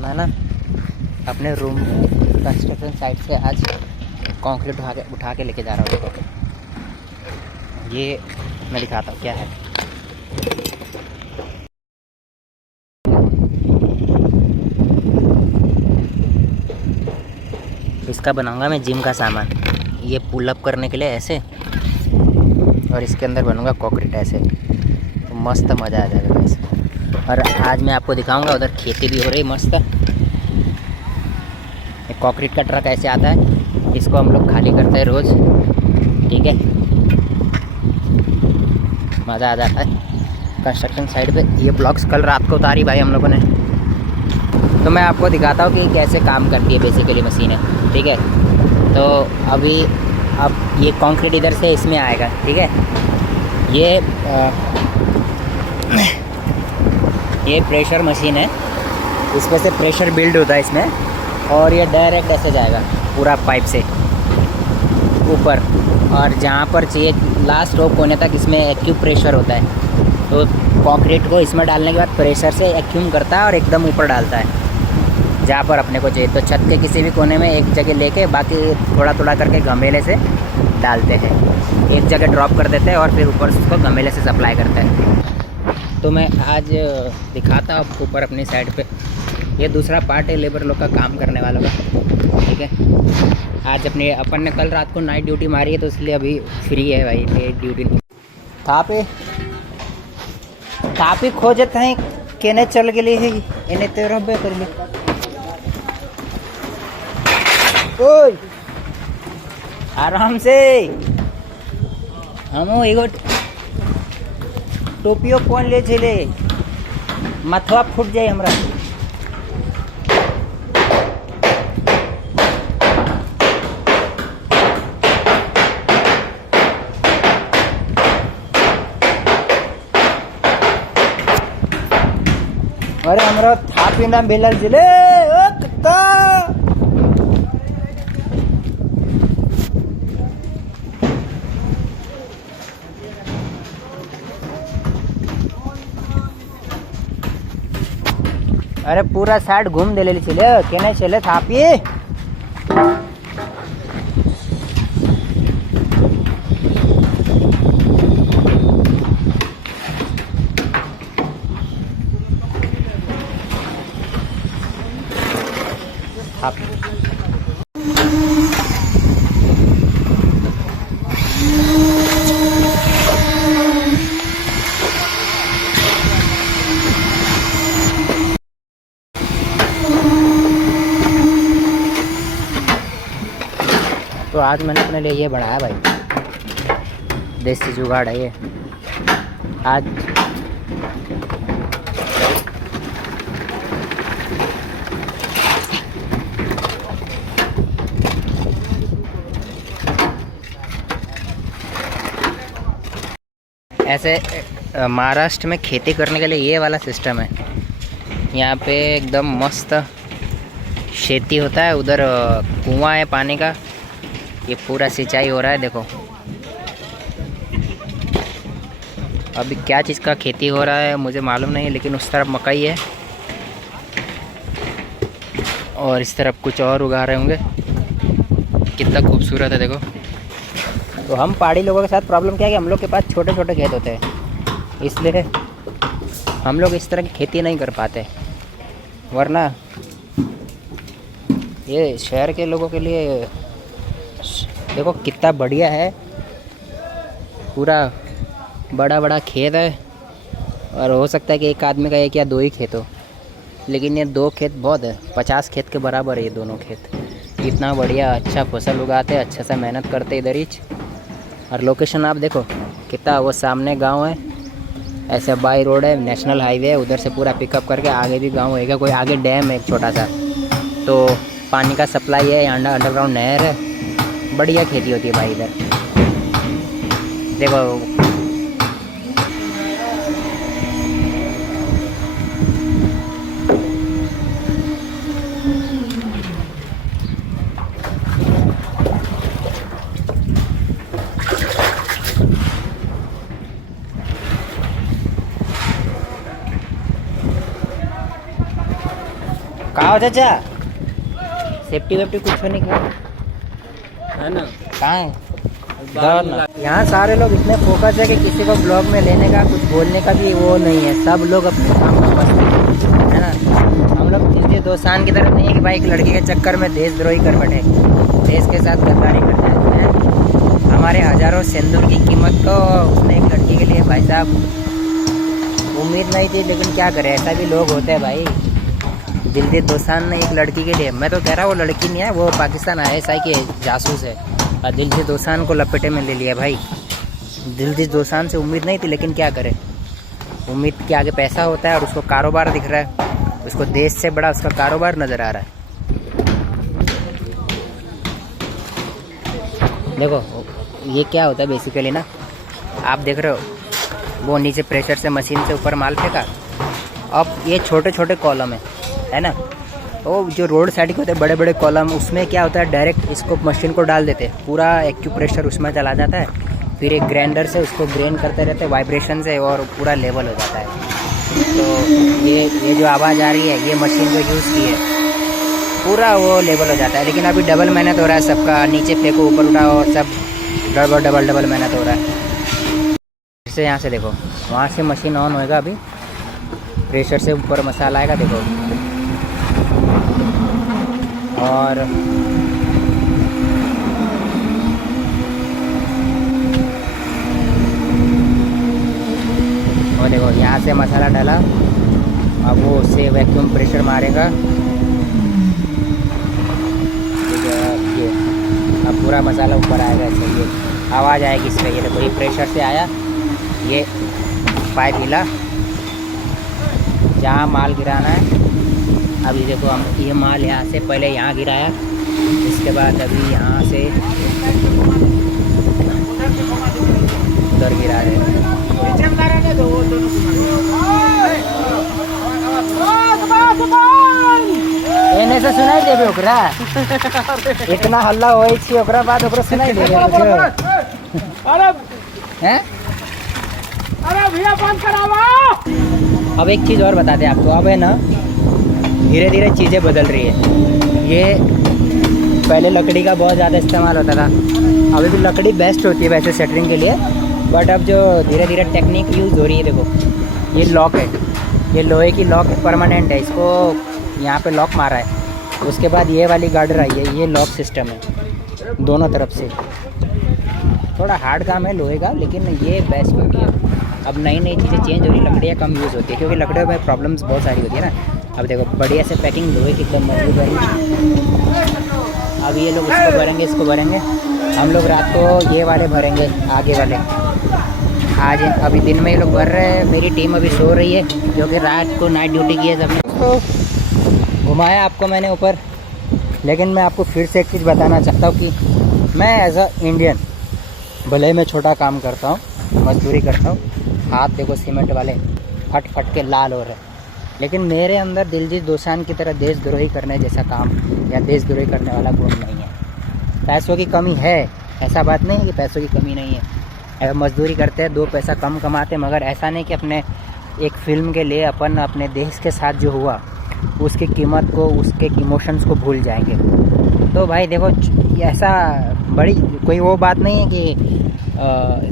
मैं ना अपने रूम कंस्ट्रक्शन साइट से आज कंक्रीट उठा के लेके जा रहा हूँ। ये मैं दिखाता हूँ क्या है। इसका बनाऊंगा मैं जिम का सामान। ये पुल अप करने के लिए ऐसे, और इसके अंदर बनूंगा कंक्रीट ऐसे, तो मस्त मज़ा आ जाएगा वैसे। और आज मैं आपको दिखाऊंगा, उधर खेती भी हो रही मस्त। कंक्रीट का ट्रक ऐसे आता है, इसको हम लोग खाली करते हैं रोज़, ठीक है। मज़ा आ जाता है कंस्ट्रक्शन साइट पे। ये ब्लॉक्स कल रात को उतारी भाई हम लोगों ने, तो मैं आपको दिखाता हूँ कि कैसे काम करती है बेसिकली मशीनें, ठीक है। तो अभी अब ये कंक्रीट इधर से इसमें आएगा, ठीक है। ये प्रेशर मशीन है, इसमें से प्रेशर बिल्ड होता है इसमें, और ये डायरेक्ट ऐसे जाएगा पूरा पाइप से ऊपर, और जहाँ पर चाहिए लास्ट रो कोने तक इसमें एक्यूब प्रेशर होता है। तो कंक्रीट को इसमें डालने के बाद प्रेशर से एक्यूम करता है और एकदम ऊपर डालता है जहाँ पर अपने को चाहिए। तो छत के किसी भी कोने में एक जगह लेके बाकी थोड़ा थोड़ा करके गमेले से डालते हैं, एक जगह ड्रॉप कर देते हैं और फिर ऊपर उसको गमेले से सप्लाई करते हैं। तो मैं आज दिखाता हूँ आपको ऊपर अपनी साइड पे। ये दूसरा पार्ट है लेबर लोग का काम करने वालों का, ठीक है। आज अपने अपन ने कल रात को नाइट ड्यूटी मारी है, तो इसलिए अभी फ्री है भाई, डे ड्यूटी नहीं था पे खोजत हैं केने चल गए है इन्हें तो रब्बे कर ले। ओए आराम से, हम एगो टोपियो कौन ले चले, मथवा फूट जाए हमरा। अरे हमरा था पीना बेलल जिले ओ कुत्ता। अरे पूरा साइड घूम दे ले चले केने चले था पी। तो आज मैंने अपने लिए ये बनाया भाई, देसी जुगाड़ है ये। आज ऐसे महाराष्ट्र में खेती करने के लिए ये वाला सिस्टम है। यहाँ पे एकदम मस्त खेती होता है, उधर कुआं है पानी का, ये पूरा सिंचाई हो रहा है। देखो अभी क्या चीज़ का खेती हो रहा है मुझे मालूम नहीं है, लेकिन उस तरफ मकई है और इस तरफ कुछ और उगा रहे होंगे। कितना खूबसूरत है देखो। तो हम पहाड़ी लोगों के साथ प्रॉब्लम क्या है कि हम लोग के पास छोटे छोटे खेत होते हैं, इसलिए हम लोग इस तरह की खेती नहीं कर पाते। वरना ये शहर के लोगों के लिए देखो कितना बढ़िया है, पूरा बड़ा बड़ा खेत है। और हो सकता है कि एक आदमी का एक या दो ही खेत हो, लेकिन ये 2 खेत बहुत है, 50 खेत के बराबर है ये दोनों खेत। इतना बढ़िया अच्छा फसल उगाते हैं, अच्छा सा मेहनत करते इधर ही। और लोकेशन आप देखो कितना, वो सामने गांव है, ऐसे बाई रोड है, नेशनल हाईवे है, उधर से पूरा पिकअप करके आगे भी गांव होएगा। कोई आगे डैम है एक छोटा सा, तो पानी का सप्लाई है, अंडरग्राउंड नहर है, बढ़िया खेती होती है भाई इधर। देखो कहाँ हो चाचा? सेफ्टी वेफ्टी कुछ नहीं कहा है ना? कहाँ है? यहाँ सारे लोग इतने फोकस है कि किसी को ब्लॉग में लेने का कुछ बोलने का भी वो नहीं है। सब लोग अपने काम में मस्त है ना। हम लोग दिलजीत दोसांझ की तरफ नहीं है कि भाई एक लड़की के चक्कर में देशद्रोही कर बैठे, देश के साथ गद्दारी करते हैं। हमारे हजारों सिंदूर की कीमत को उसने एक लड़की के लिए भाई साहब उम्मीद नहीं थी, लेकिन क्या करें, ऐसा भी लोग होते हैं भाई। दिलजीत दोसांझ ने एक लड़की के लिए, मैं तो कह रहा हूँ वो लड़की नहीं है, वो पाकिस्तान ISI के जासूस है, और दिलजीत दोसांझ को लपेटे में ले लिया भाई। दिलजीत दोसांझ से उम्मीद नहीं थी, लेकिन क्या करें, उम्मीद के आगे पैसा होता है और उसको कारोबार दिख रहा है, उसको देश से बड़ा उसका कारोबार नज़र आ रहा है। देखो ये क्या होता है बेसिकली ना, आप देख रहे हो वो नीचे प्रेशर से मशीन से ऊपर माल फेंका, अब ये छोटे छोटे कॉलम है ना, तो जो रोड साइड के होते हैं बड़े बड़े कॉलम, उसमें क्या होता है डायरेक्ट इसको मशीन को डाल देते हैं, पूरा एक्यूप्रेशर उसमें चला जाता है, फिर एक ग्राइंडर से उसको ग्रेन करते रहते हैं वाइब्रेशन से, और पूरा लेवल हो जाता है। तो ये जो आवाज़ आ रही है ये मशीन जो यूज़ की है, पूरा वो लेवल हो जाता है। लेकिन अभी डबल मेहनत हो रहा है सबका, नीचे फेंको ऊपर उठाओ, सब डबल मेहनत हो रहा है। फिर से यहाँ से देखो, वहाँ से मशीन ऑन होएगा, अभी प्रेशर से ऊपर मसाला आएगा देखो, और देखो यहाँ से मसाला डाला, अब वो उससे वैक्यूम प्रेशर मारेगा, ये अब पूरा मसाला ऊपर आएगा ऐसे, ये आवाज़ आएगी इसका, ये देखो ये प्रेशर से आया, ये पाइप हिला जहाँ माल गिराना है। अभी देखो हम ये माल यहाँ से पहले यहाँ गिराया, इसके बाद अभी यहाँ से उधर गिरा रहे हैं। एने से सुनाई देबे ओकरा इतना हल्ला होई छी, ओकरा बाद ओकरा सुनाई देबे हैं। अरे भैया बंद करावा। अब एक चीज़ और बताते हैं आपको, अब है ना धीरे धीरे चीज़ें बदल रही है। ये पहले लकड़ी का बहुत ज़्यादा इस्तेमाल होता था, अभी भी लकड़ी बेस्ट होती है वैसे शटरिंग के लिए, बट अब जो धीरे धीरे टेक्निक यूज़ हो रही है, देखो ये लॉक है, ये लोहे की लॉक परमानेंट है, इसको यहाँ पे लॉक मारा है, उसके बाद ये वाली गार्डर आई है, ये लॉक सिस्टम है दोनों तरफ से। थोड़ा हार्ड काम है लोहे का, लेकिन ये बेस्ट होती है। अब नई नई चीज़ें चेंज हो रही, लकड़ियाँ कम यूज़ होती है, क्योंकि लकड़ियों में प्रॉब्लम्स बहुत सारी होती है ना। अब देखो बढ़िया से पैकिंग लोहे की एकदम मजबूत है। अब ये लोग इसको भरेंगे, इसको भरेंगे, हम लोग रात को ये वाले भरेंगे, आगे वाले आज अभी दिन में ये लोग भर रहे हैं। मेरी टीम अभी सो रही है, क्योंकि रात को नाइट ड्यूटी की है सबने। तो घुमाया आपको मैंने ऊपर, लेकिन मैं आपको फिर से एक चीज़ बताना चाहता हूँ कि मैं एज अ इंडियन, भले मैं छोटा काम करता हूँ, मजदूरी करता हूँ, हाथ देखो सीमेंट वाले फट फट के लाल हो रहे, लेकिन मेरे अंदर दिलजीत दोसांझ की तरह देशद्रोही करने जैसा काम या देशद्रोही करने वाला गुण नहीं है। पैसों की कमी है, ऐसा बात नहीं है कि पैसों की कमी नहीं है, मजदूरी करते हैं, 2 पैसा कम कमाते, मगर ऐसा नहीं कि अपने एक फ़िल्म के लिए अपन अपने देश के साथ जो हुआ उसकी कीमत को, उसके इमोशंस को भूल जाएंगे। तो भाई देखो ऐसा बड़ी कोई वो बात नहीं है कि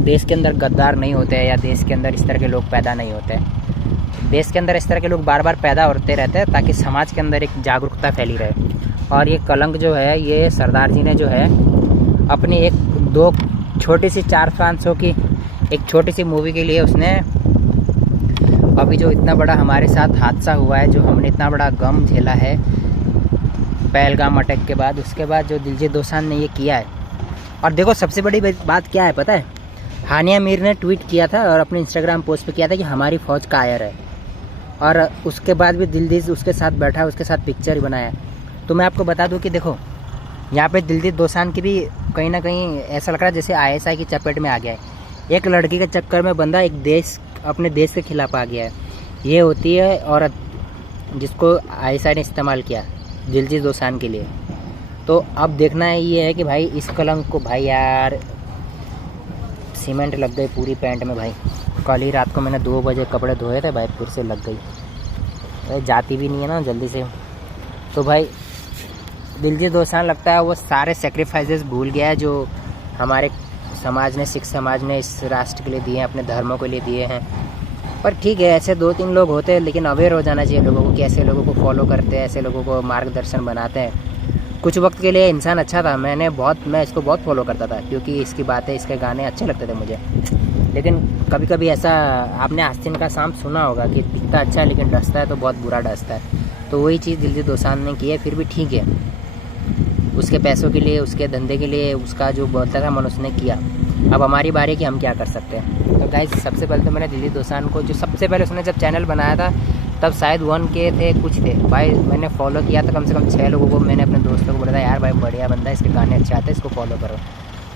देश के अंदर गद्दार नहीं होते हैं या देश के अंदर इस तरह के लोग पैदा नहीं होते हैं। देश के अंदर इस तरह के लोग बार बार पैदा होते रहते हैं, ताकि समाज के अंदर एक जागरूकता फैली रहे। और ये कलंक जो है, ये सरदार जी ने जो है अपनी एक 2 छोटी सी 4-500 की एक छोटी सी मूवी के लिए उसने अभी जो इतना बड़ा हमारे साथ हादसा हुआ है, जो हमने इतना बड़ा गम झेला है पहलगाम अटैक के बाद, उसके बाद जो दिलजीत दोसांझ ने ये किया है। और देखो सबसे बड़ी बात क्या है पता है, हानिया मीर ने ट्वीट किया था और अपने इंस्टाग्राम पोस्ट पे किया था कि हमारी फ़ौज कायर है, और उसके बाद भी दिलजीत उसके साथ बैठा, उसके साथ पिक्चर बनाया। तो मैं आपको बता दूं कि देखो यहाँ पे दिलजीत दोसांझ की भी कहीं ना कहीं ऐसा लग रहा है जैसे ISI की चपेट में आ गया है। एक लड़की के चक्कर में बंदा एक देश, अपने देश के खिलाफ आ गया है। ये होती है औरत जिसको ISI ने इस्तेमाल किया दिलजीत दोसांझ के लिए। तो अब देखना है ये है कि भाई इस कलंक को, भाई यार सीमेंट लग गई पूरी पैंट में भाई। कल ही रात को मैंने 2 बजे कपड़े धोए थे भाई, फिर से लग गई। जाती भी नहीं है ना जल्दी से, तो भाई दिलजीत दोसांझ लगता है वो सारे सेक्रीफाइसेस भूल गया है जो हमारे समाज ने, सिख समाज ने इस राष्ट्र के लिए दिए हैं, अपने धर्मों के लिए दिए हैं। पर ठीक है, ऐसे 2-3 लोग होते हैं, लेकिन अवेयर हो जाना चाहिए लोगों को कि ऐसे लोगों को फॉलो करते हैं, ऐसे लोगों को मार्गदर्शन बनाते हैं। कुछ वक्त के लिए इंसान अच्छा था, मैं इसको बहुत फॉलो करता था क्योंकि इसकी बातें, इसके गाने अच्छे लगते थे मुझे। लेकिन कभी कभी ऐसा, आपने आस्तीन का सांप सुना होगा कि दिखता अच्छा है लेकिन डसता है तो बहुत बुरा डसता है। तो वही चीज़ दिलजीत दोसांझ ने की है। फिर भी ठीक है, उसके पैसों के लिए, उसके धंधे के लिए, उसका जो बोलता था मन उसने किया। अब हमारी बारी है कि हम क्या कर सकते हैं। तो गाइस, सबसे पहले तो मैंने दिलजीत दोसांझ को, जो सबसे पहले उसने जब चैनल बनाया था तब शायद 1K थे, कुछ थे भाई, मैंने फॉलो किया था कम से कम 6 लोगों को। मैंने अपने दोस्तों को बोला था यार भाई बढ़िया बंदा है, इसके गाने अच्छे आते हैं, इसको फॉलो करो।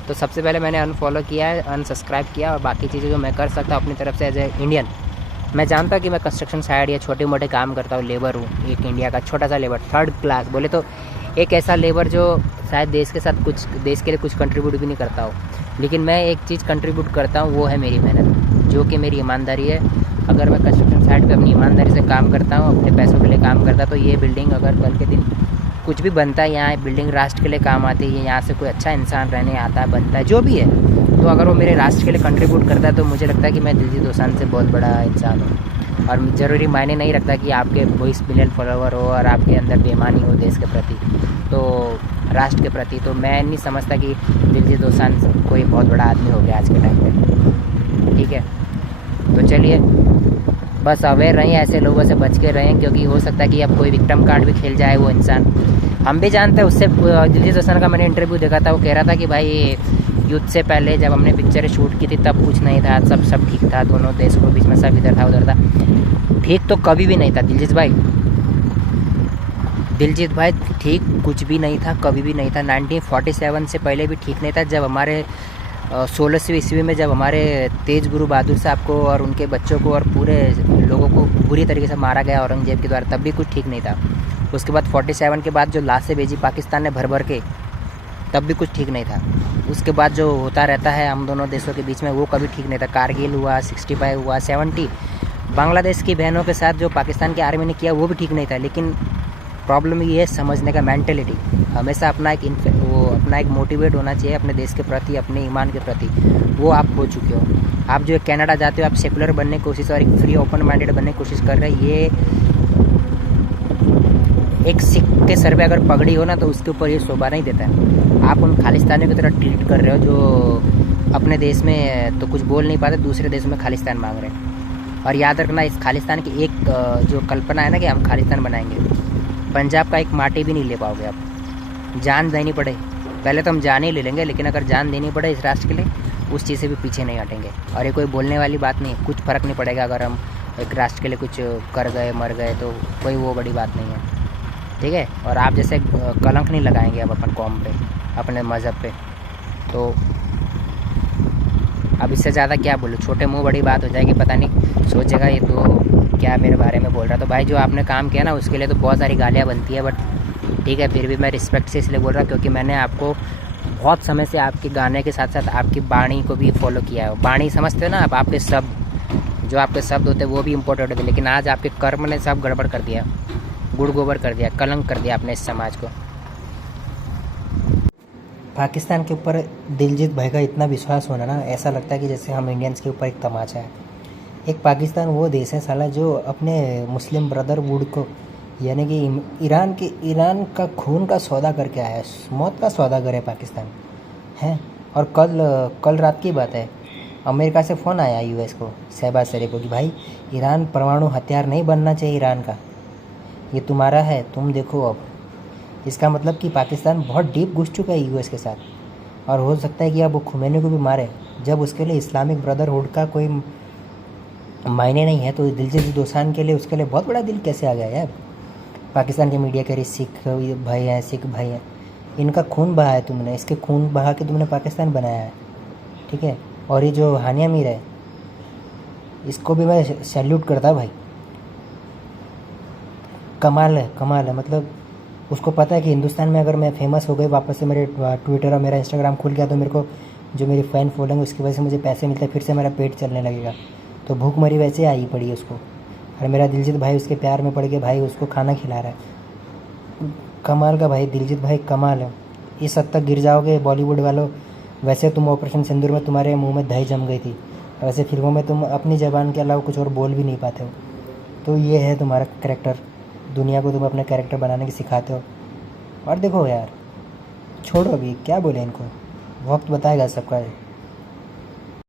तो सबसे पहले मैंने अनफॉलो किया है, अनसब्सक्राइब किया, और बाकी चीज़ें जो मैं कर सकता हूँ अपनी तरफ से एज ए इंडियन। मैं जानता कि मैं कंस्ट्रक्शन साइड या छोटे मोटे काम करता हूँ, लेबर हूँ, एक इंडिया का छोटा सा लेबर, 3rd क्लास बोले तो, एक ऐसा लेबर जो शायद देश के साथ कुछ, देश के लिए कुछ कंट्रीब्यूट भी नहीं करता हो, लेकिन मैं एक चीज़ कंट्रीब्यूट करता हूँ, वो है मेरी मेहनत, जो कि मेरी ईमानदारी है। अगर मैं कंस्ट्रक्शन साइट पे अपनी ईमानदारी से काम करता हूँ, अपने पैसों के लिए काम करता, तो ये बिल्डिंग अगर कल के दिन कुछ भी बनता है, यहाँ बिल्डिंग राष्ट्र के लिए काम आती है, यहाँ से कोई अच्छा इंसान रहने आता है, बनता है, जो भी है, तो अगर वो मेरे राष्ट्र के लिए कंट्रीब्यूट करता है तो मुझे लगता है कि मैं दिलजीत दोसांझ से बहुत बड़ा इंसान हूँ। और ज़रूरी मायने नहीं रखता कि आपके 20 मिलियन फॉलोवर हो और आपके अंदर बेईमानी हो देश के प्रति, तो राष्ट्र के प्रति। तो मैं नहीं समझता कि दिलजीत दोसांझ कोई बहुत बड़ा आदमी हो गया आज के टाइम पे। ठीक है, तो चलिए, बस अवेयर रहें, ऐसे लोगों से बच के रहें, क्योंकि हो सकता है कि अब कोई विक्टिम कार्ड भी खेल जाए वो इंसान। हम भी जानते हैं, उससे दिलजीत दोसांझ का मैंने इंटरव्यू देखा था, वो कह रहा था कि भाई युद्ध से पहले जब हमने पिक्चरें शूट की थी तब कुछ नहीं था, सब ठीक था, दोनों देश को बीच में सब इधर था उधर था। ठीक तो कभी भी नहीं था दिलजीत भाई, ठीक कुछ भी नहीं था, कभी भी नहीं था। 1947 से पहले भी ठीक नहीं था। जब हमारे 16वीं ईस्वी में जब हमारे तेज गुरु बहादुर साहब को और उनके बच्चों को और पूरे लोगों को बुरी तरीके से मारा गया औरंगजेब के द्वारा, तब भी कुछ ठीक नहीं था। उसके बाद 47 के बाद जो लाशें भेजी पाकिस्तान ने भर के, तब भी कुछ ठीक नहीं था। उसके बाद जो होता रहता है हम दोनों देशों के बीच में, वो कभी ठीक नहीं था। कारगिल हुआ, 65 हुआ, 70 बांग्लादेश की बहनों के साथ जो पाकिस्तान की आर्मी ने किया, वो भी ठीक नहीं था। लेकिन प्रॉब्लम ये है समझने का मेंटेलिटी। हमेशा अपना एक मोटिवेट होना चाहिए अपने देश के प्रति, अपने ईमान के प्रति। वो आप हो चुके हो। आप जो कनाडा जाते हो, आप सेकुलर बनने की कोशिश और एक फ्री ओपन माइंडेड बनने की कोशिश कर रहे हैं। ये एक सिख के सर पे अगर पगड़ी हो ना, तो उसके ऊपर ये शोभा नहीं देता है। आप उन खालिस्तानियों की तरह ट्रीट कर रहे हो जो अपने देश में तो कुछ बोल नहीं पाते, दूसरे देशों में खालिस्तान मांग रहे हैं। और याद रखना, इस खालिस्तान की एक जो कल्पना है ना कि हम खालिस्तान बनाएंगे, पंजाब का एक माटी भी नहीं ले पाओगे आप। जान देनी पड़े, पहले तो हम जान ही ले लेंगे, लेकिन अगर जान देनी पड़े इस राष्ट्र के लिए, उस चीज़ से भी पीछे नहीं हटेंगे। और ये कोई बोलने वाली बात नहीं है, कुछ फ़र्क नहीं पड़ेगा अगर हम एक राष्ट्र के लिए कुछ कर गए, मर गए, तो कोई वो बड़ी बात नहीं है। ठीक है, और आप जैसे कलंक नहीं लगाएंगे अब अपन कौम पे, अपने मज़हब पे। तो अब इससे ज़्यादा क्या बोलूँ, छोटे मुँह बड़ी बात हो जाएगी, पता नहीं सोचेगा ये तो क्या मेरे बारे में बोल रहा। तो भाई जो आपने काम किया ना, उसके लिए तो बहुत सारी गालियाँ बनती है, बट ठीक है, फिर भी मैं रिस्पेक्ट से इसलिए बोल रहा क्योंकि मैंने आपको बहुत समय से आपके गाने के साथ साथ आपकी वाणी को भी फॉलो किया है। वाणी समझते हो ना आप, आपके शब्द, जो आपके शब्द होते हैं वो भी इम्पोर्टेंट होते हैं, लेकिन आज आपके कर्म ने सब गड़बड़ कर दिया, गुड़ गोबर कर दिया, कलंक कर दिया आपने इस समाज को। पाकिस्तान के ऊपर दिलजीत भाई का इतना विश्वास होना ना, ऐसा लगता है कि जैसे हम इंडियंस के ऊपर एक तमाचा है। एक पाकिस्तान वो देश है साला जो अपने मुस्लिम ब्रदरहुड को, यानी कि ईरान का खून का सौदा करके आया है, मौत का सौदागर है पाकिस्तान है। और कल रात की बात है, अमेरिका से फ़ोन आया यूएस को, शहबाज शरीफ को, कि भाई ईरान परमाणु हथियार नहीं बनना चाहिए ईरान का, ये तुम्हारा है, तुम देखो। अब इसका मतलब कि पाकिस्तान बहुत डीप घुस चुका है यूएस के साथ, और हो सकता है कि अब वो खुमैनी को भी मारे, जब उसके लिए इस्लामिक ब्रदरहुड का कोई मायने नहीं है। तो दिलजीत दोसांझ के लिए, उसके लिए बहुत बड़ा दिल कैसे आ गया यार। पाकिस्तान के मीडिया कह रही सिख भाई हैं, सिख भाई हैं, इनका खून बहा है तुमने, इसके खून बहा के तुमने पाकिस्तान बनाया है। ठीक है, और ये जो हानिया मीर है, इसको भी मैं सैल्यूट करता भाई, कमाल है। मतलब उसको पता है कि हिंदुस्तान में अगर मैं फेमस हो गई, वापस से मेरे ट्विटर और मेरा इंस्टाग्राम खुल गया, तो मेरे को जो मेरी फ़ैन फॉलोइंग उसकी वजह से मुझे पैसे मिलते हैं, फिर से मेरा पेट चलने लगेगा। तो भूखमरी वैसे आई पड़ी है उसको, और मेरा दिलजीत भाई उसके प्यार में पड़ के भाई उसको खाना खिला रहा है। कमाल का भाई, दिलजीत भाई कमाल है। इस हद तक गिर जाओगे बॉलीवुड वालों। वैसे तुम ऑपरेशन सिंदूर में तुम्हारे मुंह में दही जम गई थी, वैसे फिल्मों में तुम अपनी ज़बान के अलावा कुछ और बोल भी नहीं पाते हो। तो ये है तुम्हारा कैरेक्टर, दुनिया को तुम अपने कैरेक्टर बनाने की सिखाते हो। और देखो यार, छोड़ो अभी क्या बोले इनको, वक्त बताएगा सबका।